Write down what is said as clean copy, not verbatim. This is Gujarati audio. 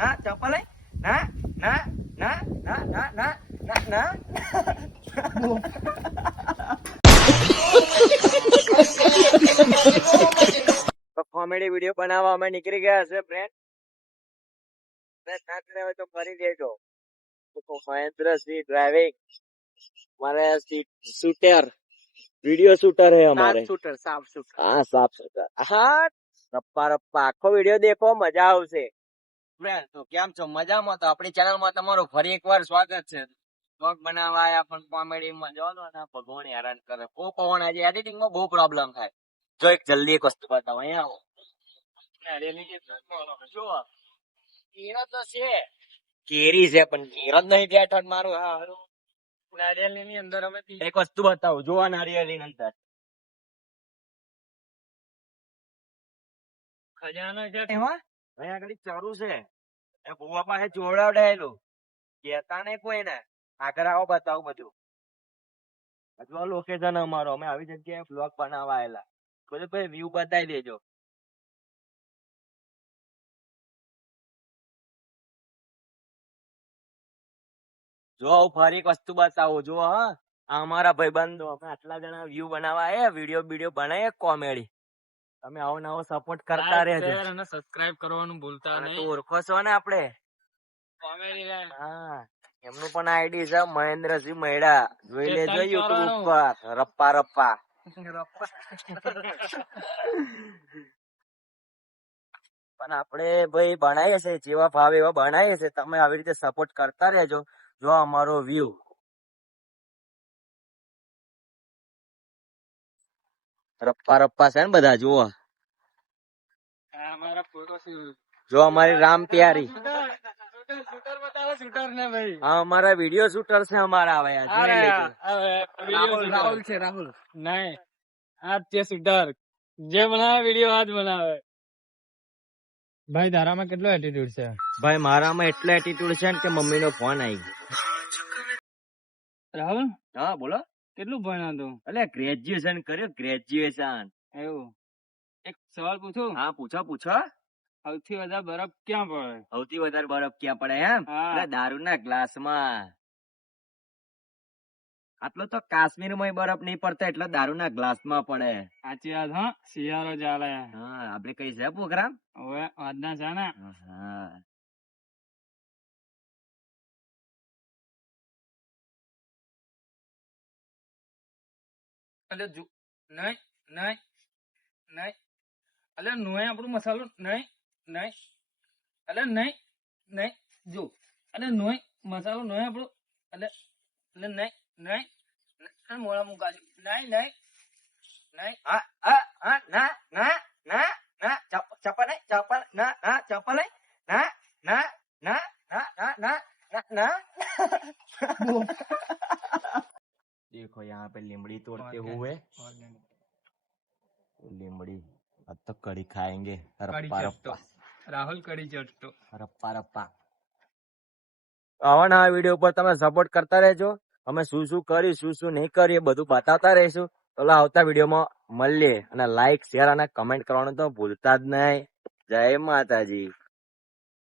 હા ચપ્પલ ના ના ના ના ના ના ના ના કોમેડી વિડીયો બનાવવા અમે નીકળી ગયા છે ફ્રેન્ડ. સાથે હોય તો કરી દેજો. મહેન્દ્રસિંહ ડ્રાઇવિંગ મારે શૂટર વિડીયો શૂટર है हमारे साफ शूटर हाँ साफ शूटर हाँ रप्पा रप्पा આખો વિડીયો દેખો મજા આવશે. તો કેમ છો મજામાં? તો આપણી ચેનલ માં તમારું ફરી એકવાર સ્વાગત છે. વ્લોગ બનાવવા આયા પણ કોમેડી માં જોવાનો ને ભગવાન હેરાન કરે. બહુ પવન આજે એડિટિંગ માં બહુ પ્રોબ્લેમ થાય. જો એક જલ્દી એક વસ્તુ બતાવો અહીંયા આવો. જો કેરો તો છે કેરી છે પણ કેરો જ નહીં બેઠો મારું. હા નારિયેળી ની અંદર અમે એક વસ્તુ બતાવું. જો આ નારિયેળી ની અંદર ખજાનો છે. એમાં અહીંયા આગળ ચરું છે. એ ભૂવા પાસે જોડાવડાયેલું કેતા નહીં કોઈને. આગળ આવો બતાવું બધું. હજુ લોકેશન અમારો. અમે આવી જગ્યાએ બ્લોગ બનાવવા આવેલા. બધું ભાઈ વ્યૂ બતાવી દેજો. જો ફરી એક વસ્તુ બતાવું. જો હા આ અમારા ભાઈબંધો. અમે આટલા જણા વ્યૂ બનાવવા આયા. વિડીયો બનાવીએ કોમેડી. તમે આવો નવો સપોર્ટ કરતા રહેજો અને સબસ્ક્રાઇબ કરવાનું ભૂલતા નહીં. ઓળખો છો ને આપણે કોમેડી. હા એમનું પણ આઈડી છે મહેન્દ્રસિંહ મૈડા. જોઈ લેજો યુટ્યુબ ઉપર. રપ્પા રપ્પા પણ આપણે ભાઈ બનાવીએ છે જેવા ભાવ એવા બનાવીએ છે. તમે આવી રીતે સપોર્ટ કરતા રહેજો. જો અમારો વ્યૂ રપ્પા રપ્પા છે ને બધા. જુઓ જો અમારી રામ પ્યારી. હા અમારા વિડીયો શૂટર છે અમારા. આવે રાહુલ છે. રાહુલ નહીં આજ છે શૂટર. જે બનાવે વિડીયો આજ બનાવે. ભાઈ તારામાં કેટલો એટીટ્યુડ છે? ભાઈ મારામાં એટલો એટીટ્યુડ છે ને કે મમ્મી નો ફોન આવી ગયો. રાહુલ હા બોલો. કેટલું ભણ્યા તું? એટલે ગ્રેજ્યુએશન કર્યું. ગ્રેજ્યુએશન. એવું એક સવાલ પૂછું? હા પૂછો પૂછો. સૌથી વધારે બરફ ક્યાં પડે? સૌથી વધારે બરફ ક્યાં પડે એમ? દારૂ ના ગ્લાસ માં. આટલો તો કાશ્મીર માં બરફ નહીં પડતો એટલે દારૂ ના ગ્લાસ માં પડે. સાચી વાત. હા શિયાળો ચાલે. હા આપડે કઈ છે પ્રોગ્રામ? હવે આજના છે ને. હા એટલે નહીં નહીં નહીં એટલે નોય આપણું મસાલો નહીં નહીં એટલે નહીં નહીં જો એટલે નોય મસાલો નોય આપણું એટલે એટલે નહીં નહીં મોડા મુકાજો નહીં નહીં નહીં. હા હા હા ના ના ના ના ચપ્પલ નહીં ચપ્પલ ના ના ચપ્પલ નહીં ના ના ના ના ના ના ના. देखो यहाँ पे लीमड़ी तोड़ते हुए. लीमड़ी अब तो कड़ी खाएंगे. रप्पा रप्पा. રાહુલ કડી ચટતો. રપ્પા રપ્પા. આવા નવા વિડીયો ઉપર તમે સપોર્ટ કરતા રહેજો. અમે શું શું કરી શું શું નહીં કરી એ બધું બતાવતા રહીશું. તો આવતા વિડીયોમાં મળીએ. અને લાઈક શેર અને કમેન્ટ કરવાનું તો ભૂલતા જ નહીં. જય માતાજી.